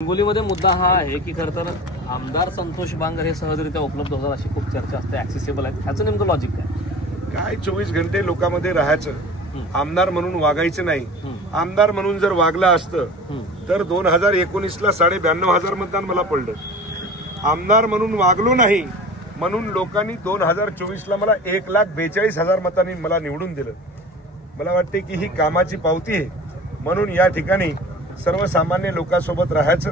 हिंगोलीमध्ये मुद्दा हा आहे की खरं तर आमदार संतोष बांगर हे सहजरित्या उपलब्ध होतात अशी खूप चर्चा असते, ऍक्सेसिबल आहेत. ह्याचं नेमकं लॉजिक काय 24 घंटे लोकांमध्ये राहायचं, आमदार म्हणून वागायचं नाही. आमदार म्हणून जर वागलं असतं तर 2019ला 92,500 मतदान मला पडलं. आमदार म्हणून वागलो नाही म्हणून लोकांनी 2024ला मला 1,42,000 मतांनी मला निवडून दिलं. मला वाटते की ही कामाची पावती आहे. म्हणून या ठिकाणी सर्वसामान्य लोकांसोबत राहायचं,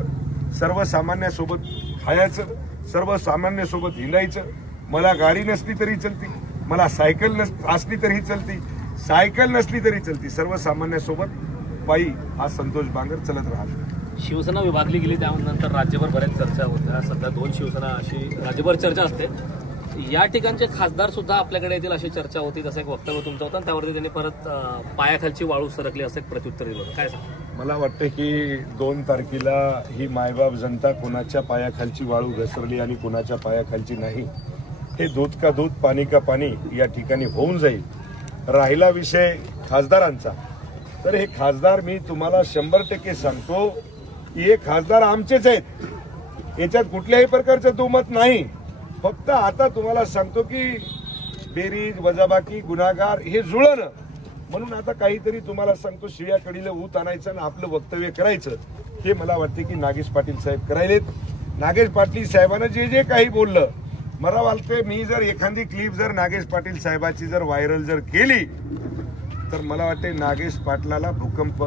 सर्वसामान्यासोबत खायचं, सर्वसामान्यासोबत हिंडायचं. मला गाडी नसली तरी चलती, मला सायकल असली तरी चलती, सायकल नसली तरी चलती. सर्वसामान्यासोबत पायी हा संतोष बांगर चलत राहतो. शिवसेना विभागली गेली त्यानंतर राज्यभर बऱ्याच चर्चा होत्या. सध्या 2 शिवसेना अशी राज्यभर चर्चा असते. या ठिकाणचे खासदार सुद्धा आपल्याकडे येतील अशी चर्चा होती. तसं एक वक्तव्य तुमचं होतं, त्यावरती त्यांनी परत पायाखालची वाळू सरकली असं एक प्रत्युत्तर दिलं. काय सांग? मला वाटतं की 2 तारखेला ही मायबाप जनता कोणाच्या पायाखालची वाळू घसरली आणि कोणाच्या पायाखालची नाही हे दूध का दूध पाणी का पाणी या ठिकाणी होऊन जाईल. राहिला विषय खासदारांचा, तर हे खासदार मी तुम्हाला 100% सांगतो की हे खासदार आमचेच आहेत. याच्यात कुठल्याही प्रकारचं दुमत नाही. फक्त आता तुम्हाला सांगतो की बेरीज वजाबाकी गुन्हागार हे जुळणं म्हणून आता काहीतरी तुम्हाला सांगतो शिव्या कडीला ऊत आणायचं आणि आपलं वक्तव्य करायचं. हे मला वाटते की नागेश पाटील साहेब करायलेत. नागेश पाटील साहेबांना जे जे काही बोललं, मला वाटतंय मी जर एखादी क्लिप जर नागेश पाटील साहेबाची जर व्हायरल जर केली तर मला वाटते नागेश पाटलाला भूकंप